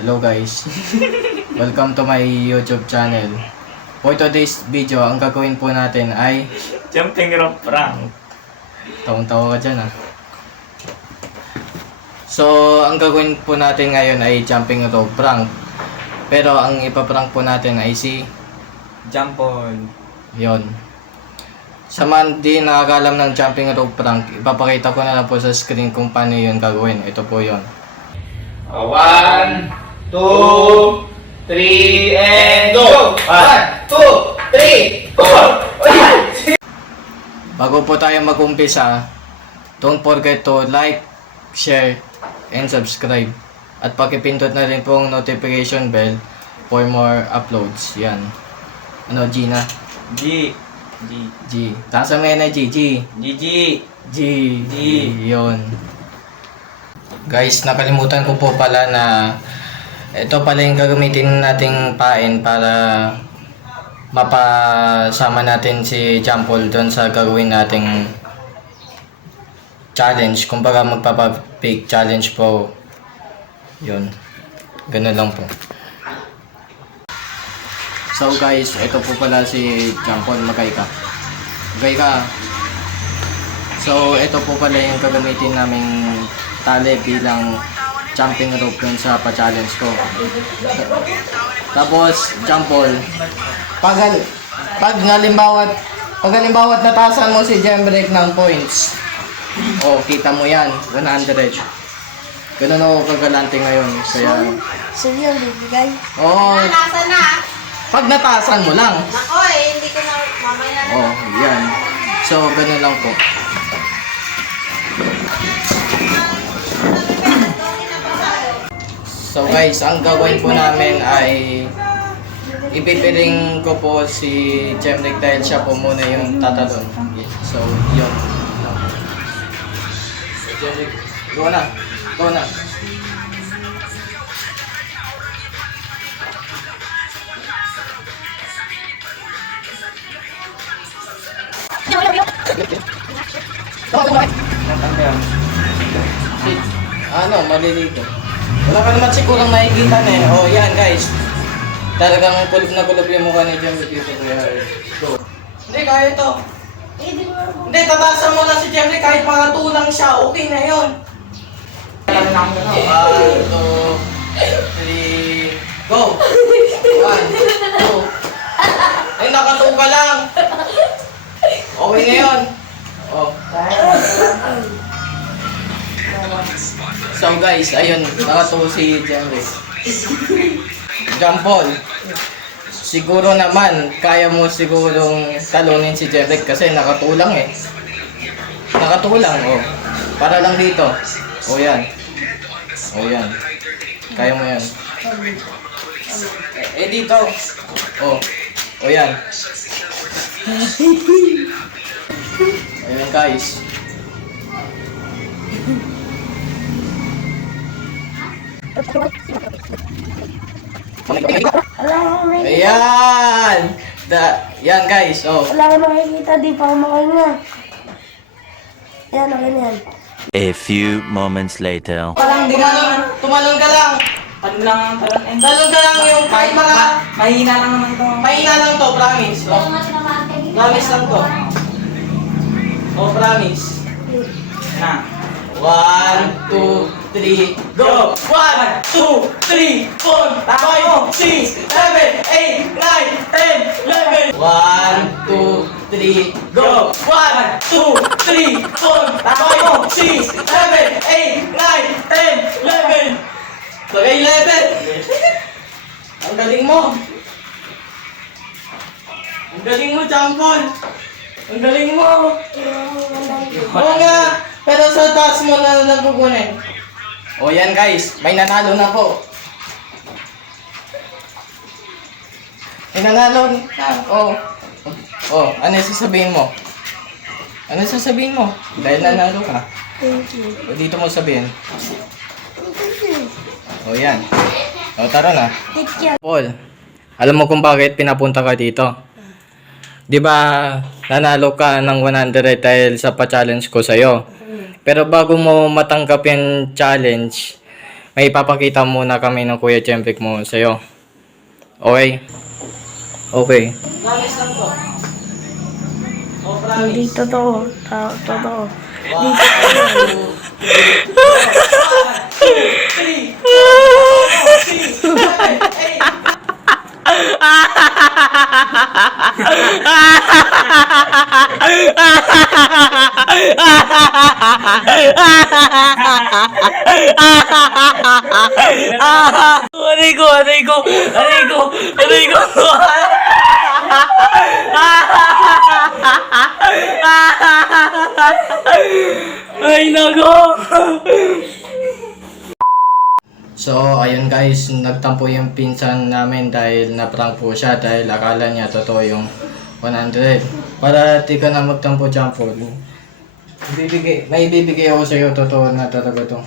Hello guys, welcome to my YouTube channel. For today's video, ang gagawin po natin ay Jumping rope prank. tawang-tawa ka dyan ah. So, ang gagawin po natin ngayon ay jumping rope prank. Pero ang ipaprank po natin ay si Jump on. yon. Sa man di nakakalam ng jumping rope prank, ipapakita ko na lang po sa screen kung paano yun gagawin. Ito po yon. 1, 2, 3, and go! 1, 2, 3, 4! Bago po tayo mag-umpisa, don't forget to like, share, and subscribe. At pakipindot na rin po ang notification bell for more uploads. Yan. Ano, G na? G. G. G. Taas ang energy, G. GG. G. G. Yun. Guys, nakalimutan ko po pala na ito pala yung gagamitin nating pain para mapasama natin si Jampol doon sa gagawin nating challenge. Kumbaga magpapapig challenge po. Yun. Ganun lang po. So guys, ito po pala si Jampol. Magay ka. Magay ka. So ito po pala yung gagamitin naming tali bilang jumping rope dun sa pa-challenge ko. Tapos, Jampol, pag halimbawa natasan mo si Jembrek ng points, kita mo yan, 100. Ganun ako kagalante ngayon. Kaya, Sige, yung bibigay. Nasa na? pag natasan mo lang. Nako hindi ko na mamaya na. Yan. So, ganun lang po. So guys, ang gagawin po namin ay ipipiring ko po si Jemrick dahil siya po muna yung tatalon. So, yun. So, Jemrick, go na. Go na. Ano, malilito. Wala ka naman sigurong nakikita na eh. Yan guys. Talagang kulub na kulub yung mukha ni Jemrick dito. Go. Hindi, kaya ito. Hindi, tatasan mo lang si Jemrick kahit makatulang siya. Okay na yun. 1, 2, 3, go! 1, 2. Ay, nakatuka lang. Okay na yun. So guys, ayun, nakatuwa si Jemrick. Jampol, siguro naman, kaya mo sigurong talunin si Jemrick kasi nakatulang eh. Nakatulang, para lang dito. Yan. Yan. Kaya mo yan. Dito. Yan. Ayun guys. Ayan! Yan guys, Wala ka makikita, di pa ako makahinga. Yan, okay na yan. A few moments later. Parang di ka lang, tumalon ka lang. Talon lang. Talon ka lang yung kahit mga, Mahina lang naman ito. mahina lang to, promise. Promise lang to. Promise. Na. 1, 2, 3, go! 1, 2, 3, 4, 5, 6, 7, 8, 9, 10, 11. 1, 2, 3, go! 1, 2, 3, 4, 5, 6, 7, 8, 9, 10, 11. Bagay 11. Ang galing mo. Ang galing mo, Jampol. Ang galing mo. Oo nga. Pero sa taas mo na nagugunin. Yan guys, may nanalo na po. May nanalo na. Ano sasabihin mo? Ano sasabihin mo? Dahil nanalo ka. Thank you. Dito mo sabihin. Yan. Tara na. Take care. Paul, alam mo kung bakit pinapunta ka dito? 'Di ba nanalo ka ng 100 dahil sa pa-challenge ko sa'yo? Pero bago mo matanggap yung challenge, may ipapakita muna kami ng Kuya Jemrick mo sa'yo. Okay? Okay. Promise lang po. Oh, Hindi promise. totoo. Totoo. One, two, three, six, 7, 8. Aray ko, aray ko, aray ko, aray ko. Ay, nako. So, ayun guys, nagtampo yung pinsan namin dahil na-prank po siya dahil akala niya totoo yung 100. Para di ka na magtampo dyan po. May ibibigay ako sa'yo, totoo na talaga to.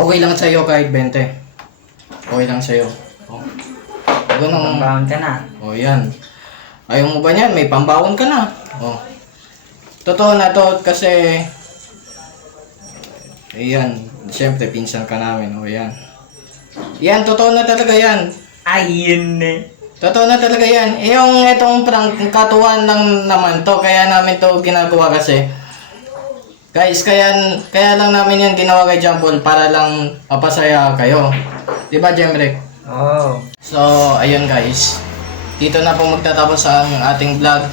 Okay lang sa'yo kahit 20. Okay lang sa'yo. Oh. Ganun. Pambaon ka na. Oh, yan. Ayaw mo ba niyan? May pambawon ka na. Oh. Totoo na to kasi ayan, siyempre pinsan ka namin. Oh, yan. Yan, totoo na talaga yan. Ayun eh. Totoo na talaga yan. Eh, yung itong prank, katuwaan lang naman to. Kaya namin to ginagawa kasi. Guys, kaya lang namin yan ginawa kay Jambol para lang mapasaya kayo. Diba, Jemrick? Oh. So, ayun guys. Dito na po magtatapos ang ating vlog.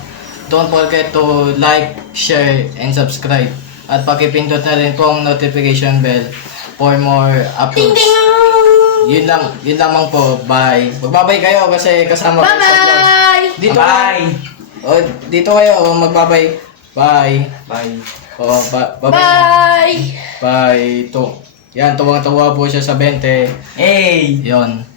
Don't forget to like, share, and subscribe. At pakipindot na rin po ang notification bell for more uploads. Yun lamang po. Bye. Magbabay kayo kasi kasama kayo sa vlog. Bye! Dito Bye. dito kayo. Magbabay. Bye. Bye. Bye. Bye! Bye. Yan, tuwang-tuwa po siya sa 20. Hey. Yon.